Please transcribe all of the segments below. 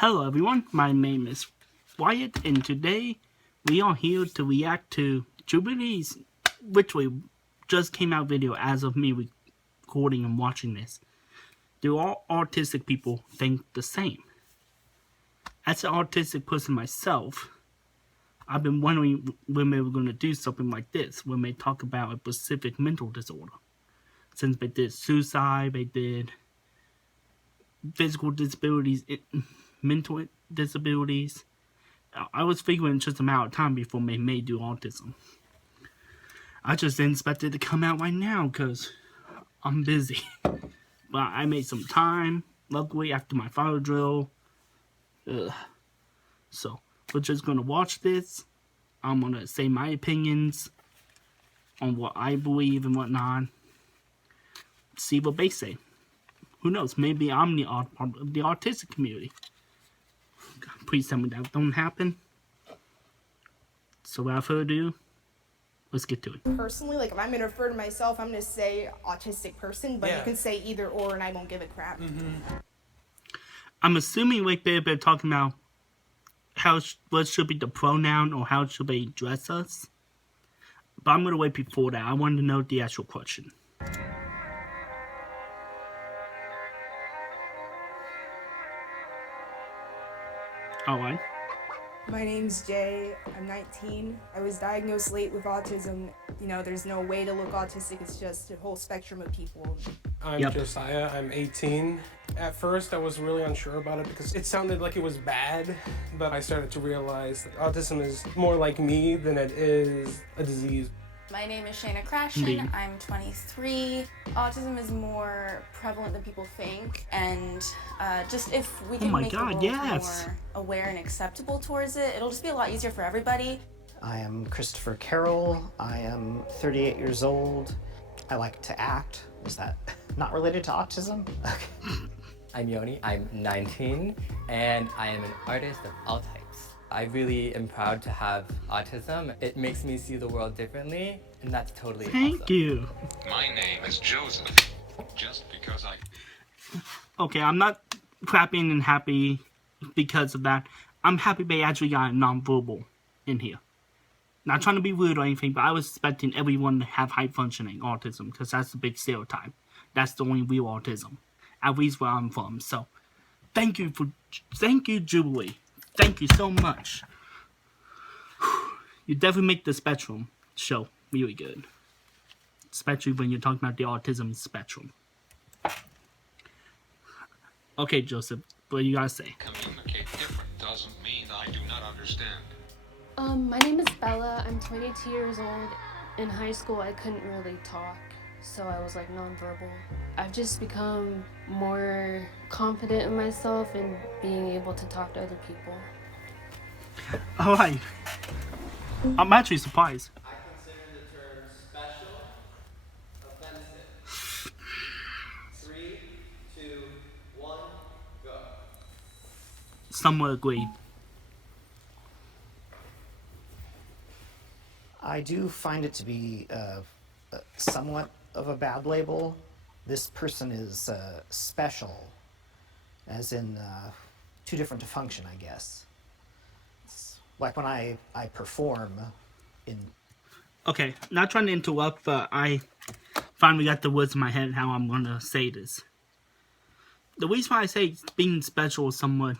Hello everyone, my name is Wyatt, and today we are here to react to Jubilee's, which we just came out video as of me recording and watching this. Do all autistic people think the same? As an autistic person myself, I've been wondering when they were going to do something like this, when they talk about a specific mental disorder. Since they did suicide, they did physical disabilities, mental disabilities. I was figuring it's just a matter of time before they may do autism. I just didn't expect it to come out right now because I'm busy. But I made some time, luckily, after my fire drill. So, we're just going to watch this. I'm going to say my opinions on what I believe and whatnot. See what they say. Who knows? Maybe I'm the part of the autistic community. Please tell me that don't happen. So without further ado, let's get to it. Personally, like if I'm going to refer to myself, I'm going to say autistic person, but you can say either or and I won't give a crap. I'm assuming like they're talking about what should be the pronoun or how should they address us. But I'm going to wait before that. I wanted to know the actual question. Alright. My name's Jay. I'm 19. I was diagnosed late with autism. You know, there's no way to look autistic. It's just a whole spectrum of people. I'm Josiah. I'm 18. At first, I was really unsure about it because it sounded like it was bad, but I started to realize that autism is more like me than it is a disease. My name is Shayna Crashen. I'm 23. Autism is more prevalent than people think, and just if we can make the world more aware and acceptable towards it, it'll just be a lot easier for everybody. I am Christopher Carroll. I am 38 years old. I like to act. Is that not related to autism? Okay. I'm Yoni. I'm 19, and I am an artist of all types. I really am proud to have autism. It makes me see the world differently, and that's totally awesome. Thank you. My name is Joseph. Just because I... Okay, I'm not clapping and happy because of that. I'm happy they actually got nonverbal in here. Not trying to be weird or anything, but I was expecting everyone to have high-functioning autism because that's the big stereotype. That's the only real autism, at least where I'm from. So, thank you, Jubilee. Thank you so much. You definitely make the spectrum show really good. Especially when you're talking about the autism spectrum. Okay, Joseph, what do you gotta say? Communicate different doesn't mean I do not understand. My name is Bella. I'm 22 years old. In high school, I couldn't really talk, so I was like nonverbal. I've just become more confident in myself and being able to talk to other people. Alright. I'm actually surprised. I consider the term special offensive. 3, 2, 1, go. Somewhat agreed. I do find it to be somewhat of a bad label. This person is special, as in too different to function, I guess. It's like when I perform in... Okay, not trying to interrupt, but I finally got the words in my head how I'm going to say this. The reason why I say being special is somewhat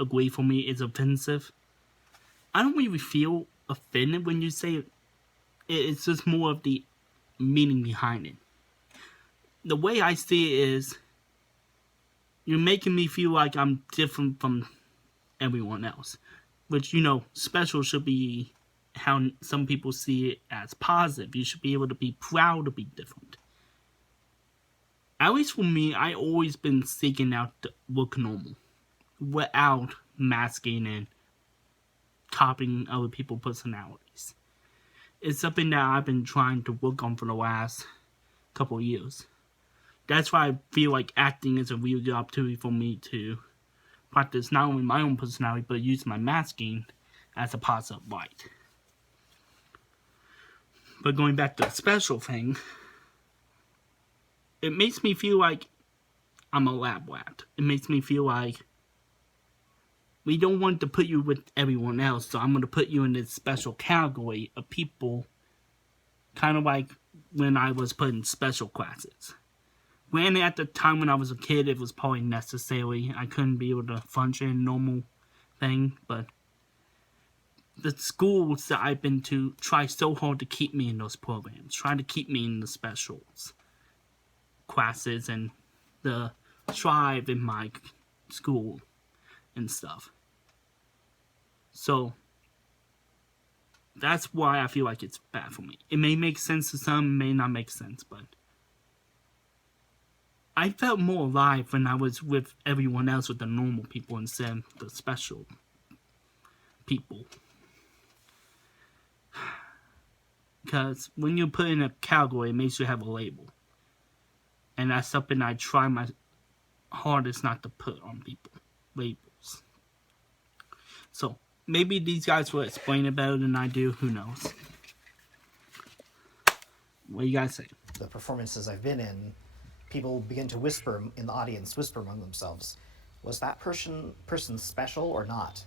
agree for me is offensive. I don't really feel offended when you say it. It's just more of the meaning behind it. The way I see it is you're making me feel like I'm different from everyone else. Which, you know, special should be how some people see it as positive. You should be able to be proud to be different. At least for me, I always been seeking out to look normal. Without masking and copying other people's personalities. It's something that I've been trying to work on for the last couple of years. That's why I feel like acting is a really good opportunity for me to practice not only my own personality, but use my masking as a positive light. But going back to the special thing, it makes me feel like I'm a lab rat. It makes me feel like we don't want to put you with everyone else, so I'm going to put you in this special category of people, kind of like when I was put in special classes. Granted, at the time when I was a kid, it was probably necessary. I couldn't be able to function in normal thing, but the schools that I've been to try so hard to keep me in those programs, try to keep me in the specials classes and the tribe in my school and stuff. So that's why I feel like it's bad for me. It may make sense to some, may not make sense, but I felt more alive when I was with everyone else, with the normal people instead of the special people. Because when you put in a category, it makes you have a label. And that's something I try my hardest not to put on people. Labels. So, maybe these guys will explain it better than I do. Who knows? What do you guys say? The performances I've been in, people begin to whisper in the audience, whisper among themselves, was that person special or not?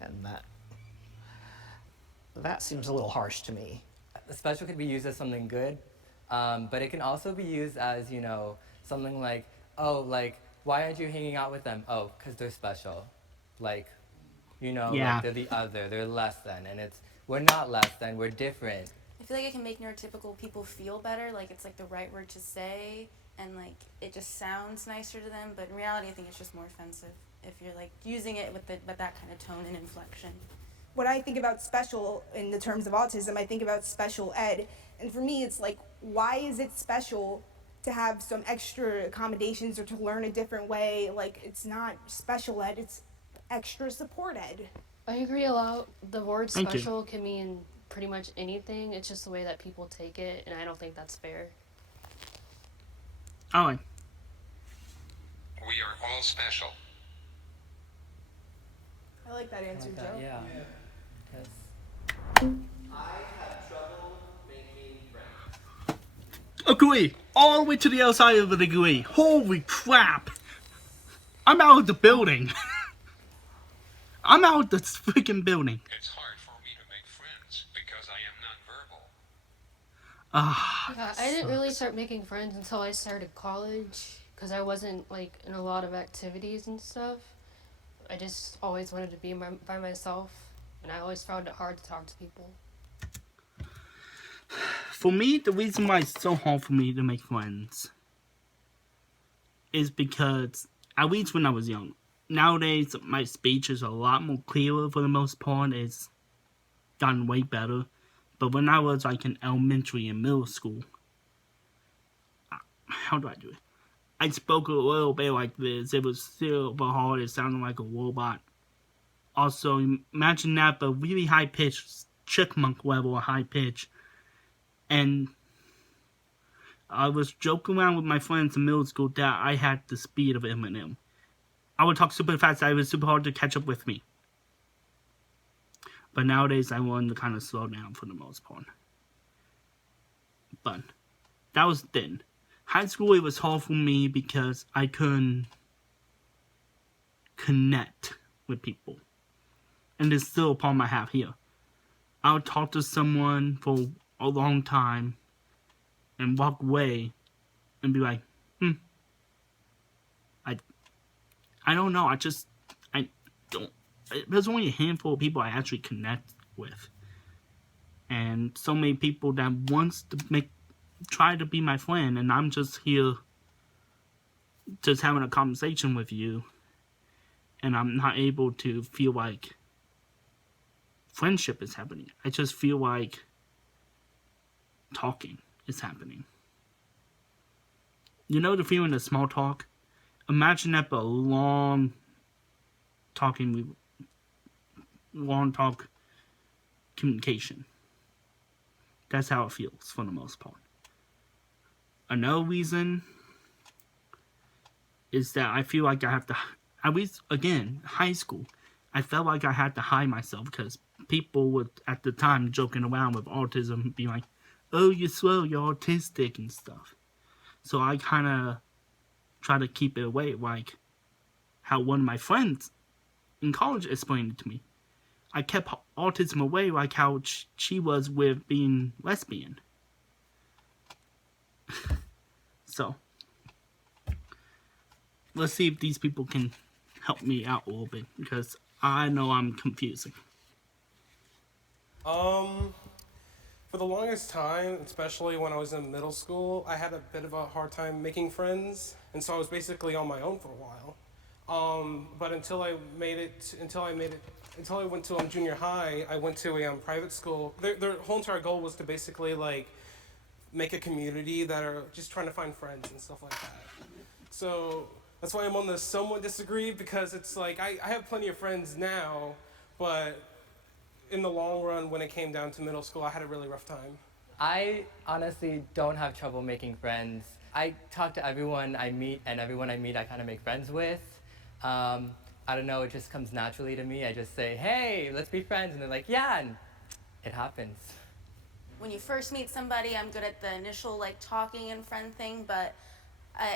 And that seems a little harsh to me. Special could be used as something good, but it can also be used as, you know, something like, oh, like, why aren't you hanging out with them? Oh, because they're special. Like, you know, yeah. like they're the other, they're less than, and we're not less than, we're different. I feel like it can make neurotypical people feel better, like it's like the right word to say, and like it just sounds nicer to them, but in reality I think it's just more offensive if you're like using it with that kind of tone and inflection. When I think about special in the terms of autism, I think about special ed. And for me, it's like, why is it special to have some extra accommodations or to learn a different way? Like, it's not special ed, it's extra support ed. I agree a lot. The word special can mean pretty much anything. It's just the way that people take it, and I don't think that's fair. Alright. We are all special. I like that answer, Joe. Yeah. Yes. I have trouble making friends. Agree. All the way to the other side of the degree. Holy crap. I'm out of the building. I'm out of the freaking building. It's hard for me to make friends because I am nonverbal. Yeah, I didn't really start making friends until I started college, because I wasn't like in a lot of activities and stuff. I just always wanted to be by myself, and I always found it hard to talk to people. For me, the reason why it's so hard for me to make friends is because, at least when I was young, nowadays my speech is a lot more clearer for the most part. It's gotten way better. But when I was like in elementary and middle school, how do I do it? I spoke a little bit like this. It was super hard. It sounded like a robot. Also, imagine that, but really high pitch, chipmunk level of high pitch. And I was joking around with my friends in middle school that I had the speed of Eminem. I would talk super fast. It was super hard to catch up with me. But nowadays, I learned to kind of slow down for the most part. But that was then. High school, it was hard for me because I couldn't connect with people. And it's still a problem I have here. I would talk to someone for a long time and walk away and be like, I don't know, I don't. There's only a handful of people I actually connect with. And so many people that wants to try to be my friend, and I'm just here just having a conversation with you, and I'm not able to feel like friendship is happening. I just feel like talking is happening. You know the feeling of small talk? Imagine that, but long talk communication. That's how it feels for the most part. Another reason is that I feel like I have to, at least, again, high school, I felt like I had to hide myself because people would, at the time, joking around with autism, be like, oh, you're slow, you're autistic and stuff. So I kind of try to keep it away, like how one of my friends in college explained it to me. I kept autism away like how she was with being lesbian. So, let's see if these people can help me out a little bit, because I know I'm confusing. For the longest time, especially when I was in middle school, I had a bit of a hard time making friends, and so I was basically on my own for a while. But until I went to junior high, I went to a private school. Their whole entire goal was to basically like make a community that are just trying to find friends and stuff like that. So that's why I'm on the somewhat disagree, because it's like I have plenty of friends now, but in the long run, when it came down to middle school, I had a really rough time. I honestly don't have trouble making friends. I talk to everyone I meet, and everyone I meet I kind of make friends with. I don't know, it just comes naturally to me. I just say, hey, let's be friends, and they're like, yeah, and it happens. When you first meet somebody, I'm good at the initial like talking and friend thing, but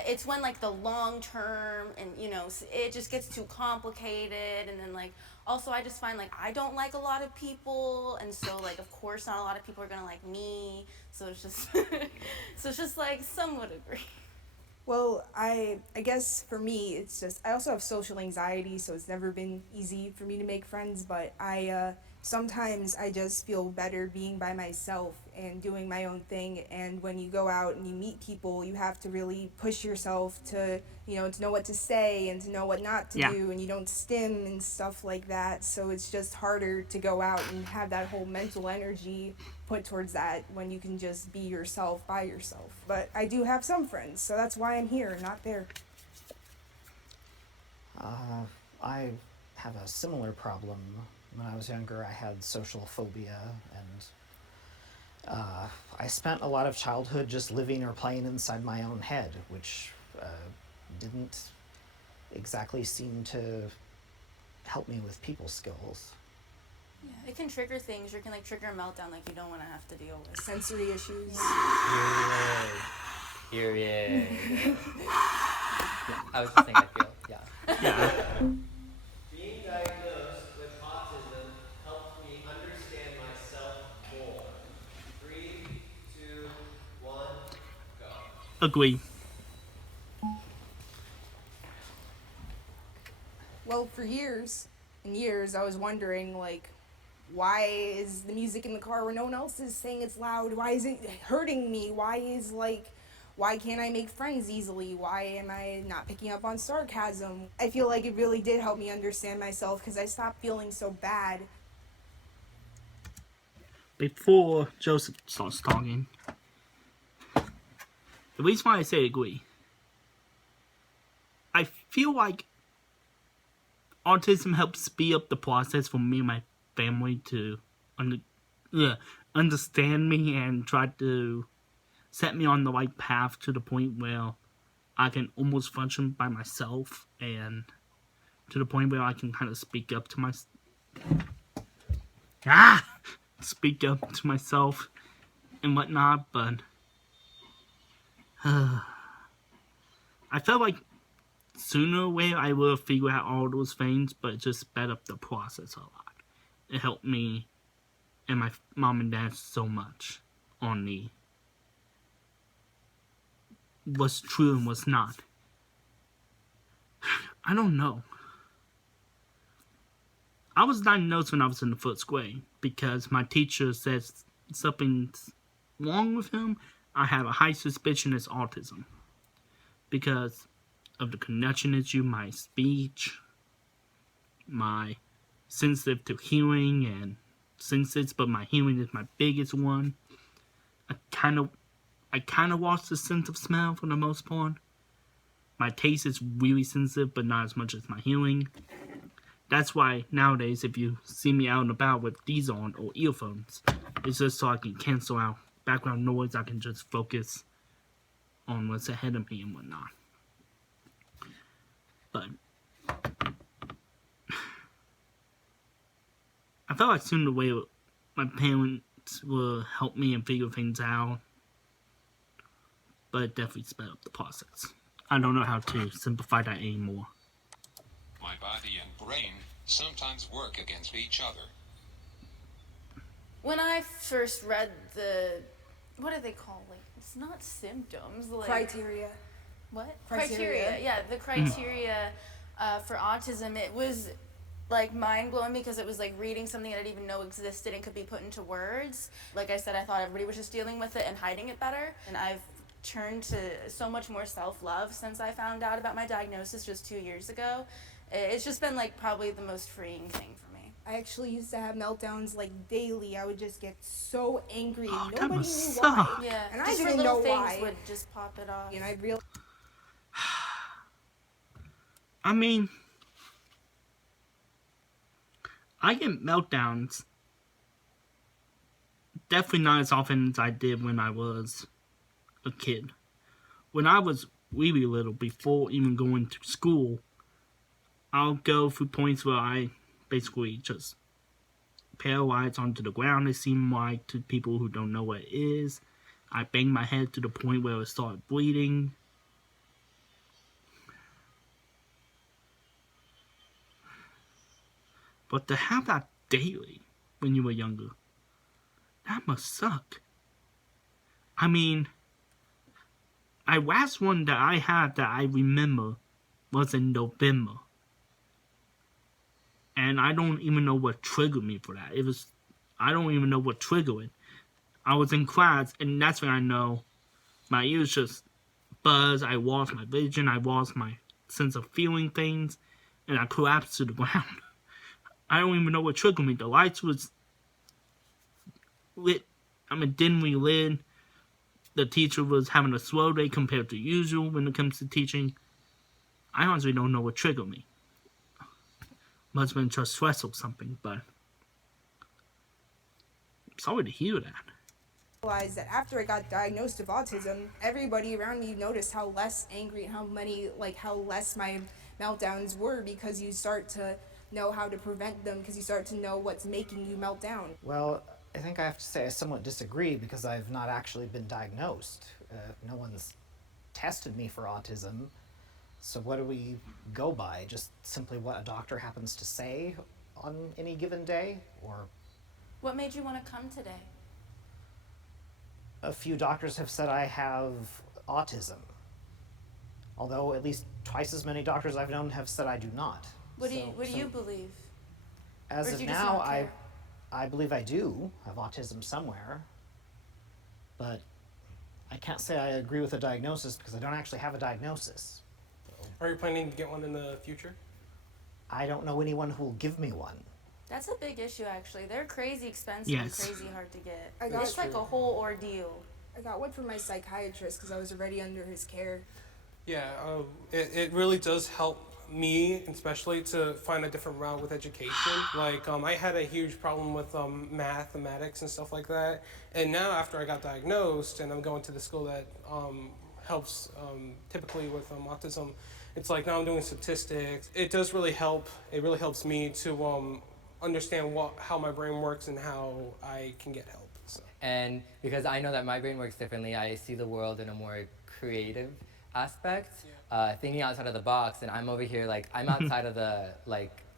it's when like the long term and it just gets too complicated, and then like also I just find like I don't like a lot of people, and so like of course not a lot of people are gonna like me, so it's just so it's just like somewhat agree. Well, I guess for me, it's just, I also have social anxiety, so it's never been easy for me to make friends, but sometimes I just feel better being by myself and doing my own thing, and when you go out and you meet people, you have to really push yourself to, to know what to say and to know what not to do, and you don't stim and stuff like that, so it's just harder to go out and have that whole mental energy put towards that when you can just be yourself by yourself. But I do have some friends, so that's why I'm here, not there. I have a similar problem. When I was younger, I had social phobia, and I spent a lot of childhood just living or playing inside my own head, which didn't exactly seem to help me with people skills. Yeah, it can trigger things. You can like trigger a meltdown like you don't want to have to deal with. Sensory issues. Period. Yeah, I was just saying I feel, yeah. Being diagnosed with autism helped me understand myself more. 3, 2, 1, go. Agree. Well, for years and years, I was wondering, like, why is the music in the car where no one else is saying it's loud? Why is it hurting me? Why can't I make friends easily? Why am I not picking up on sarcasm? I feel like it really did help me understand myself, because I stopped feeling so bad. Before Joseph starts talking, the reason why I say agree, I feel like autism helps speed up the process for me and my family to understand me and try to set me on the right path to the point where I can almost function by myself, and to the point where I can kind of speak up to myself and whatnot. But I felt like sooner or later I will figure out all those things, but it just sped up the process a lot. It helped me and my mom and dad so much on the what's true and what's not. I don't know. I was diagnosed when I was in the first grade because my teacher says something's wrong with him. I have a high suspicion it's autism because of the connection issue, my speech, my sensitive to hearing and senses, but my hearing is my biggest one. I kind of lost the sense of smell for the most part. My taste is really sensitive, but not as much as my hearing. That's why nowadays, if you see me out and about with these on or earphones, it's just so I can cancel out background noise. I can just focus on what's ahead of me and whatnot. But I felt like sooner or later my parents will help me and figure things out, but it definitely sped up the process. I don't know how to simplify that anymore. my body and brain sometimes work against each other. When I first read what do they call, like, it's not symptoms, like... Criteria. What? Criteria. Yeah, the criteria for autism, it was, like, mind-blowing because it was, like, reading something I didn't even know existed and could be put into words. Like I said, I thought everybody was just dealing with it and hiding it better. And I've turned to so much more self-love since I found out about my diagnosis just 2 years ago. It's just been, like, probably the most freeing thing for me. I actually used to have meltdowns, like, daily. I would just get so angry and that nobody knew must why. suck. Yeah, And I just for didn't little know things why. would just pop it off. And I realized... I mean, I get meltdowns. Definitely not as often as I did when I was a kid. When I was really little, before even going to school, I'll go through points where I basically just paralyze onto the ground, it seemed like, to people who don't know what it is. I banged my head to the point where it started bleeding. But to have that daily when you were younger, that must suck. I mean, the last one that I had that I remember was in November. And I don't even know what triggered me for that. I don't even know what triggered it. I was in class, and that's when I know my ears just buzzed. I lost my vision. I lost my sense of feeling things. And I collapsed to the ground. I don't even know what triggered me. The lights was lit. Dimly lit. The teacher was having a slow day compared to usual when it comes to teaching. I honestly don't know what triggered me. Must have been just stress or something, but I'm sorry to hear that. Realized that after I got diagnosed with autism, everybody around me noticed how less angry and how less my meltdowns were, because you start to know how to prevent them, because you start to know what's making you melt down. Well, I think I have to say I somewhat disagree because I've not actually been diagnosed. No one's tested me for autism. So what do we go by? Just simply what a doctor happens to say on any given day? Or What made you want to come today? a few doctors have said I have autism. Although at least twice as many doctors I've known have said I do not. What do you believe? As Or of do you just now, not care? I believe I do have autism somewhere. But I can't say I agree with the diagnosis because I don't actually have a diagnosis. Are you planning to get one in the future? I don't know anyone who will give me one. That's a big issue, actually. They're crazy expensive Yes. and crazy hard to get. I got It's like a whole ordeal. I got one from my psychiatrist because I was already under his care. Yeah, it really does help me, especially, to find a different route with education. Like, I had a huge problem with mathematics and stuff like that. And now after I got diagnosed and I'm going to the school that helps typically with autism, it's like now I'm doing statistics. It does really help. It really helps me to understand how my brain works and how I can get help. So. And because I know that my brain works differently, I see the world in a more creative aspect, thinking outside of the box, and I'm over here like I'm outside of the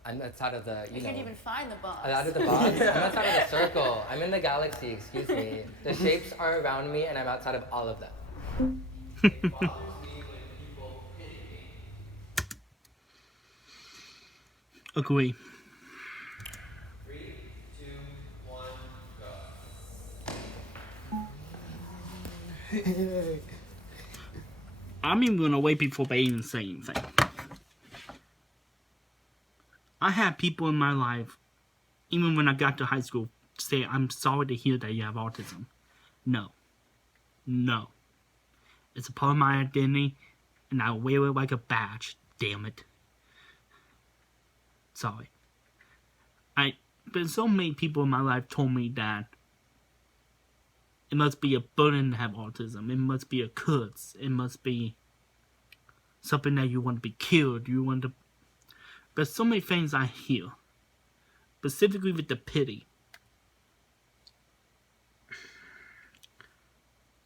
I'm outside of the You can't even find the box. Out of the box. I'm outside of the circle. I'm in the galaxy. Excuse me. The shapes are around me, and I'm outside of all of them. Agree. 3, 2, 1, go. I'm even gonna wait before they even say anything. I had people in my life, even when I got to high school, say, "I'm sorry to hear that you have autism." No. It's a part of my identity, and I wear it like a badge. Damn it. Sorry. But so many people in my life told me that it must be a burden to have autism. It must be a curse. It must be something that you want to be killed. There's so many things I hear. Specifically with the pity.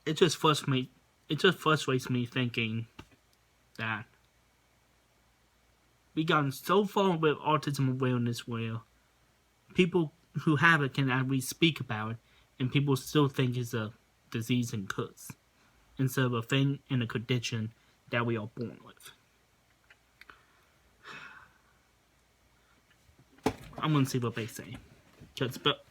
It just frustrates me thinking that we gotten so far with autism awareness where people who have it can actually speak about it, and people still think it's a disease and curse instead of a thing and a condition that we are born with. I'm gonna see what they say, but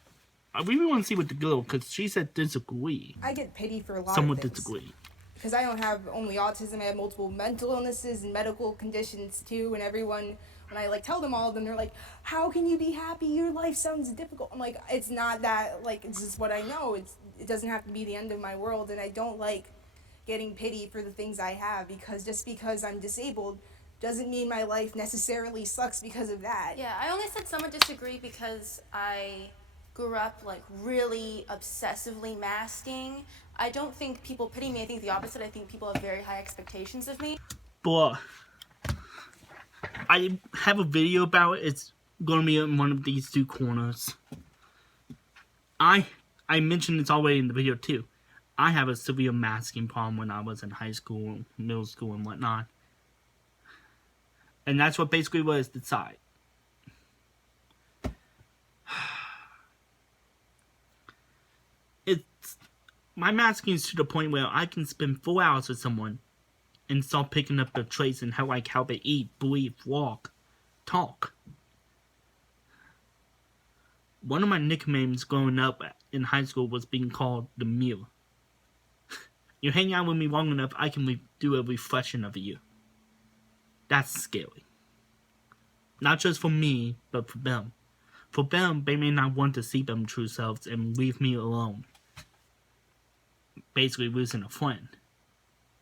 I really want to see what the girl, because she said disagree. I get pity for a lot Someone of things. disagree. Because I don't have only autism, I have multiple mental illnesses and medical conditions too, and everyone, when I like tell them all of them, they're like, how can you be happy? Your life sounds difficult. I'm like, it's not that, like, it's just what I know. It doesn't have to be the end of my world, and I don't like getting pity for the things I have, because just because I'm disabled doesn't mean my life necessarily sucks because of that. Yeah, I only said someone disagree because I grew up like really obsessively masking. I don't think people pity me. I think the opposite. I think people have very high expectations of me. But I have a video about it. It's going to be in one of these two corners. I mentioned this already in the video too. I have a severe masking problem when I was in high school, middle school, and whatnot. And that's what basically was decided. My masking is to the point where I can spend 4 hours with someone and start picking up their traits and how they eat, breathe, walk, talk. One of my nicknames growing up in high school was being called the mirror. You hang out with me long enough, I can do a reflection of you. That's scary. Not just for me, but for them. For them, they may not want to see them true selves and leave me alone. Basically losing a friend.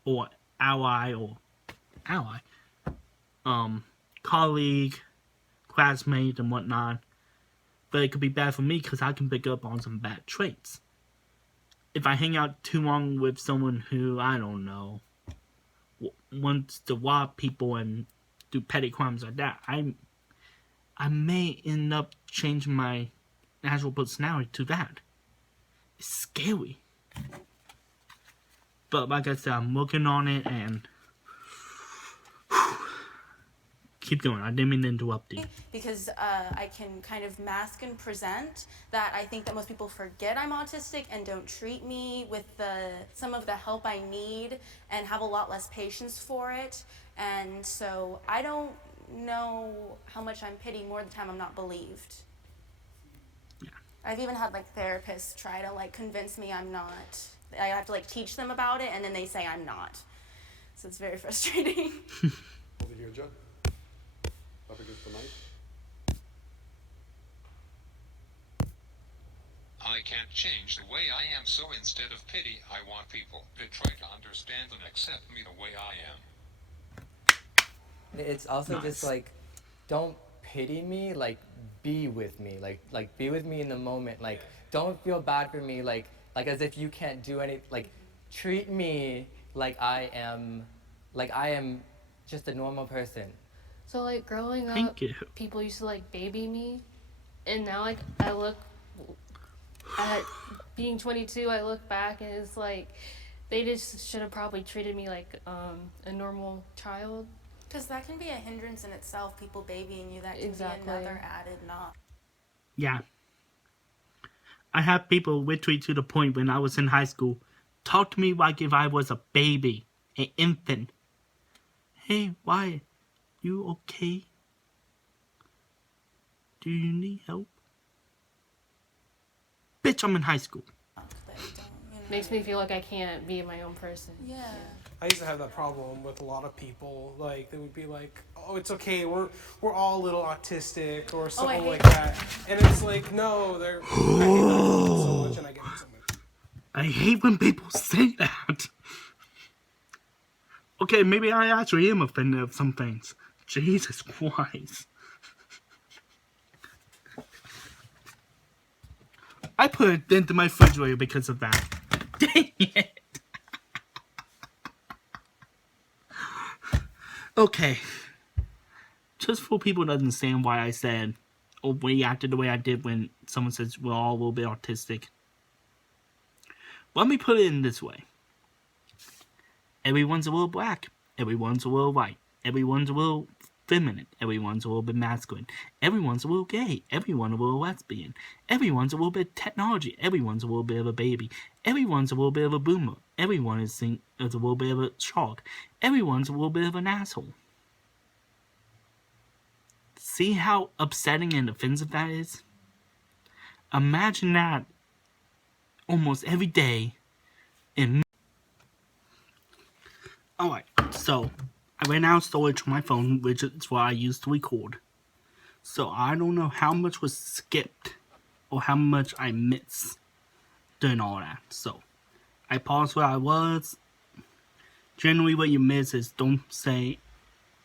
Or ally, colleague, classmate, and whatnot. But it could be bad for me because I can pick up on some bad traits. If I hang out too long with someone who, I don't know, wants to rob people and do petty crimes like that, I may end up changing my natural personality to that. It's scary. But like I said, I'm working on it and keep going. I didn't mean to interrupt you. Because I can kind of mask and present that I think that most people forget I'm autistic and don't treat me with some of the help I need and have a lot less patience for it. And so I don't know how much I'm pitied. More of the time I'm not believed. Yeah. I've even had like therapists try to like convince me I'm not. I have to like teach them about it and then they say I'm not. So it's very frustrating. Over here, Joe. Up against the mic. I can't change the way I am, so instead of pity, I want people to try to understand and accept me the way I am. It's also just like, don't pity me, like be with me, like be with me in the moment, like don't feel bad for me, like as if you can't do anything, like treat me like I am just a normal person. So like growing up, people used to like baby me, and now like I look at being 22, I look back and it's like they just should have probably treated me like a normal child. Because that can be a hindrance in itself, people babying you, that can be another added knot. Yeah. I have people literally to the point when I was in high school talk to me like if I was a baby, an infant. Hey, why? You okay? Do you need help? Bitch, I'm in high school. Makes me feel like I can't be my own person. Yeah. I used to have that problem with a lot of people. Like, they would be like, oh, it's okay, we're all a little autistic or something like that. And it's like, no, I hate that so much and I get it so much. I hate when people say that. Okay, maybe I actually am offended of some things. Jesus Christ. I put a dent in my refrigerator because of that. Dang it. Okay. Just for people to understand why I said or reacted the way I did when someone says we're all a little bit autistic. Let me put it in this way. Everyone's a little black. Everyone's a little white. Everyone's a little feminine. Everyone's a little bit masculine. Everyone's a little gay. Everyone's a little lesbian. Everyone's a little bit technology. Everyone's a little bit of a baby. Everyone's a little bit of a boomer. Everyone is a little bit of a shark. Everyone's a little bit of an asshole. See how upsetting and offensive that is? Imagine that almost every day in... Alright, so I ran out of storage on my phone, which is what I used to record. So I don't know how much was skipped or how much I missed during all that. So I paused where I was. Generally what you miss is don't say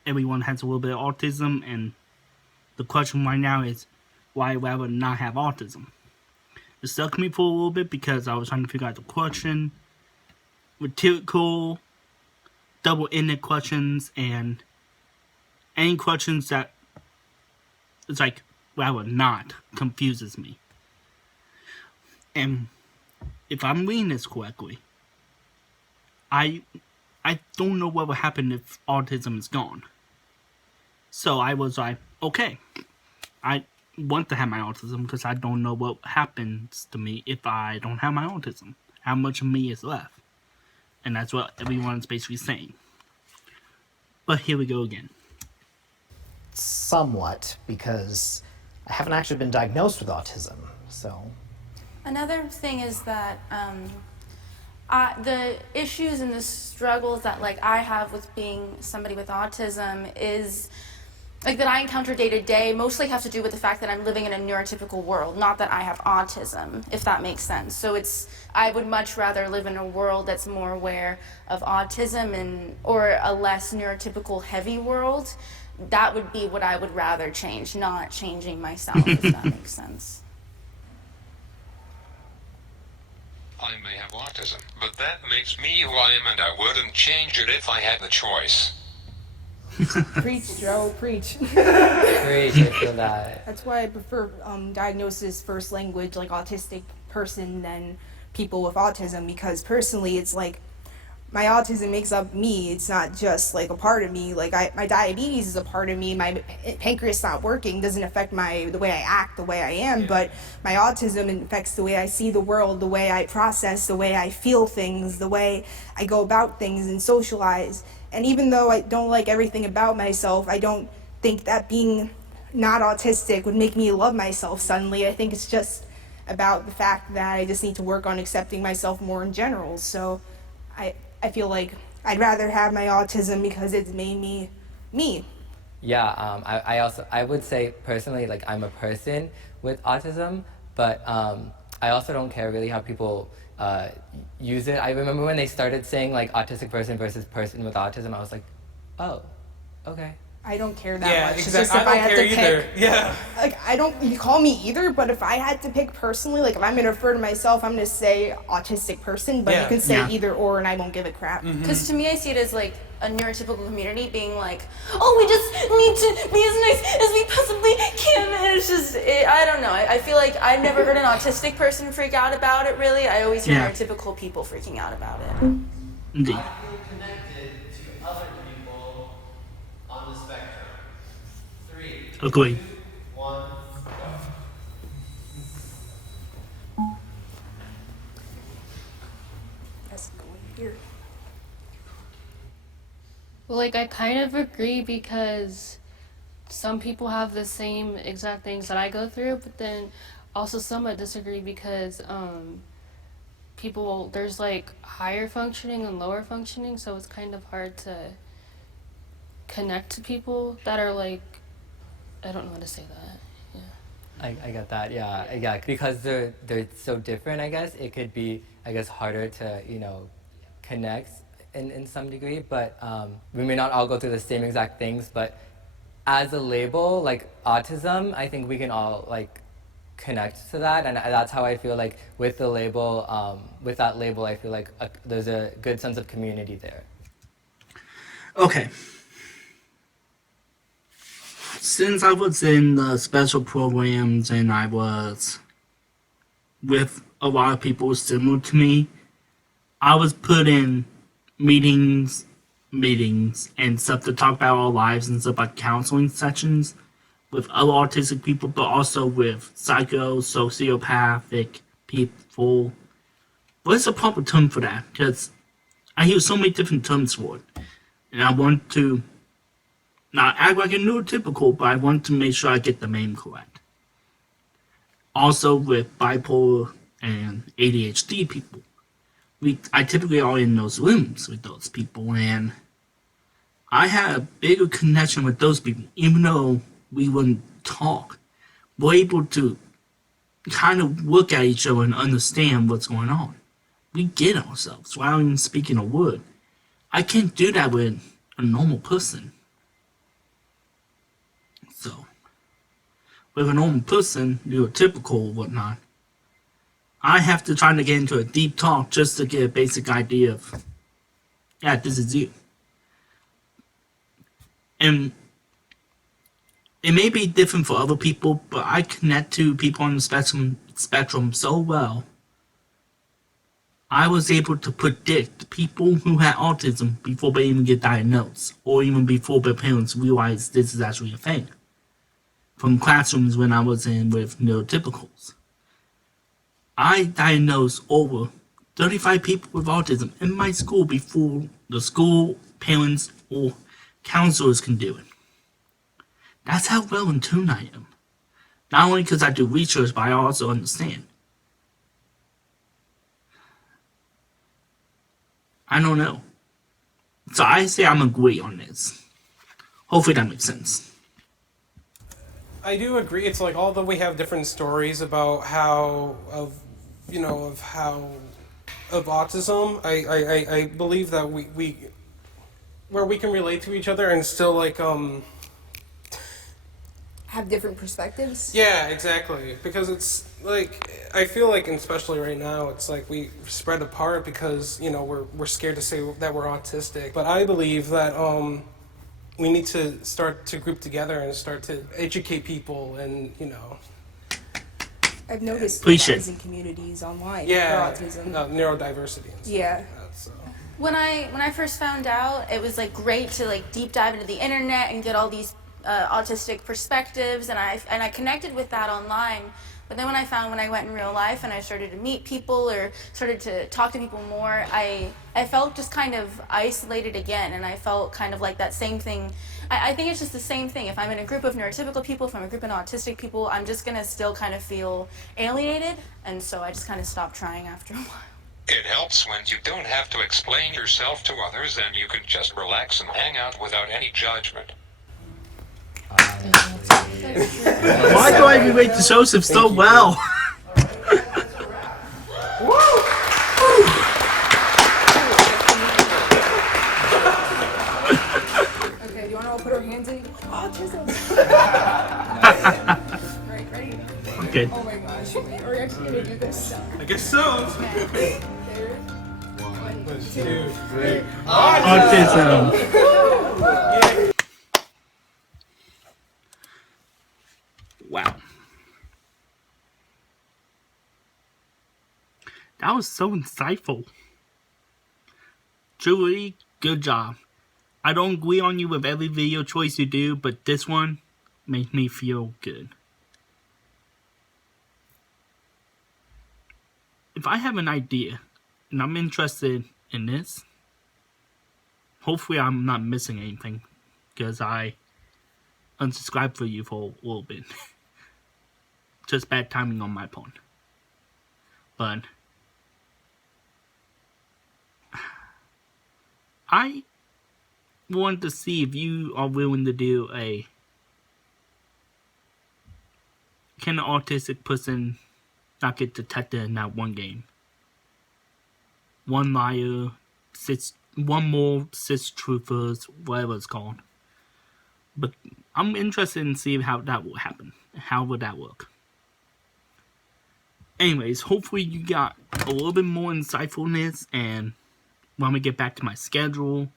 everyone has a little bit of autism, and the question right now is why I'd rather not have autism. It stuck me for a little bit because I was trying to figure out the question, rhetorical, double-ended questions, and any questions that it's like rather not confuses me. And if I'm reading this correctly, I don't know what will happen if autism is gone. So I was like, okay, I want to have my autism because I don't know what happens to me if I don't have my autism. How much of me is left? And that's what everyone's basically saying. But here we go again. Somewhat, because I haven't actually been diagnosed with autism, so... Another thing is that the issues and the struggles that like I have with being somebody with autism is like that I encounter day to day mostly have to do with the fact that I'm living in a neurotypical world, not that I have autism, if that makes sense. So I would much rather live in a world that's more aware of autism or a less neurotypical heavy world. That would be what I would rather change, not changing myself, if that makes sense. I may have autism, but that makes me who I am, and I wouldn't change it if I had the choice. Preach, Joe, preach. Preach, I feel that. That's why I prefer diagnosis first language, like autistic person, than people with autism, because personally it's like my autism makes up me. It's not just like a part of me. Like my diabetes is a part of me. My pancreas not working doesn't affect the way I act, the way I am, but my autism affects the way I see the world, the way I process, the way I feel things, the way I go about things and socialize. And even though I don't like everything about myself, I don't think that being not autistic would make me love myself suddenly. I think it's just about the fact that I just need to work on accepting myself more in general. So I feel like I'd rather have my autism because it's made me me. Yeah, I would say personally, like I'm a person with autism, but I also don't care really how people use it. I remember when they started saying like autistic person versus person with autism, I was like, oh, okay. I don't care that much. Exactly. It's just if I had to either. pick, Yeah. like you call me either, but if I had to pick personally, like if I'm gonna refer to myself, I'm gonna say autistic person, but you can say either or, and I won't give a crap. Because to me, I see it as like a neurotypical community being like, oh, we just need to be as nice as we possibly can, and it's just, I don't know. I feel like I've never heard an autistic person freak out about it. Really, I always hear neurotypical people freaking out about it. Indeed. I feel connected to other people on the spectrum. 3, Agree. 2, 1, go. That's going here. Well, like, I kind of agree because some people have the same exact things that I go through, but then also somewhat disagree because there's like higher functioning and lower functioning, so it's kind of hard to connect to people that are like, I don't know how to say that. I get that, yeah, because they're so different, I guess, it could be, I guess, harder to, connect in some degree, but we may not all go through the same exact things, but as a label, like autism, I think we can all, like, connect to that, and that's how I feel like with the label, with that label, I feel like there's a good sense of community there. Okay. Since I was in the special programs and I was with a lot of people similar to me, I was put in meetings meetings and stuff to talk about our lives and stuff, like counseling sessions with other autistic people, but also with sociopathic people. What's the proper term for that? Because I hear so many different terms for it. And I want to not act like a neurotypical, but I want to make sure I get the name correct. Also with bipolar and ADHD people. I typically are in those rooms with those people, and I had a bigger connection with those people, even though we wouldn't talk. We're able to kind of look at each other and understand what's going on. We get ourselves without even speaking a word. I can't do that with a normal person. So, with a normal person, neurotypical or whatnot, I have to try to get into a deep talk just to get a basic idea of, yeah, this is you. And it may be different for other people, but I connect to people on the spectrum so well. I was able to predict people who had autism before they even get diagnosed, or even before their parents realize this is actually a thing. From classrooms when I was in with neurotypicals. I diagnosed over 35 people with autism in my school before the school, parents, or counselors can do it. That's how well in tune I am. Not only because I do research, but I also understand. I don't know. So I say I'm agree on this. Hopefully that makes sense. I do agree. It's like, although we have different stories about of autism, I believe that we where we can relate to each other and still like have different perspectives. Yeah, exactly. Because it's like, I feel like, and especially right now, it's like we spread apart because, you know, we're scared to say that we're autistic. But I believe that we need to start to group together and start to educate people and, you know. I've noticed rising communities online for autism. Neurodiversity and stuff like that, so. When I first found out, it was like great to like deep dive into the internet and get all these autistic perspectives, and I connected with that online. But then when I went in real life and I started to meet people or started to talk to people more, I felt just kind of isolated again, and I felt kind of like that same thing. I think it's just the same thing. If I'm in a group of neurotypical people, if I'm in a group of autistic people, I'm just going to still kind of feel alienated, and so I just kind of stopped trying after a while. It helps when you don't have to explain yourself to others and you can just relax and hang out without any judgment. Why do I relate to Joseph so well? Okay, do you want to all put our hands in? Autism. Right, ready? Okay. Oh my gosh, wait, are we actually gonna do this? I guess so. Okay. 1, 2, 3. Autism. Wow. That was so insightful. Jubilee, good job. I don't agree on you with every video choice you do, but this one makes me feel good. If I have an idea and I'm interested in this, hopefully I'm not missing anything because I unsubscribed for you for a little bit. Just bad timing on my part. But I want to see if you are willing to do can an autistic person not get detected in that one game? One liar, one more, 6 truthers, whatever it's called. But I'm interested in seeing how that will happen. How would that work? Anyways, hopefully you got a little bit more insightfulness, and when we get back to my schedule,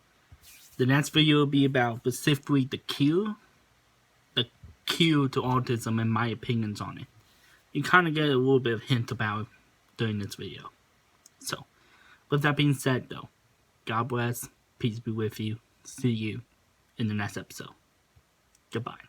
the next video will be about specifically the cure to autism and my opinions on it. You kind of get a little bit of hint about it during this video. So, with that being said though, God bless, peace be with you. See you in the next episode. Goodbye.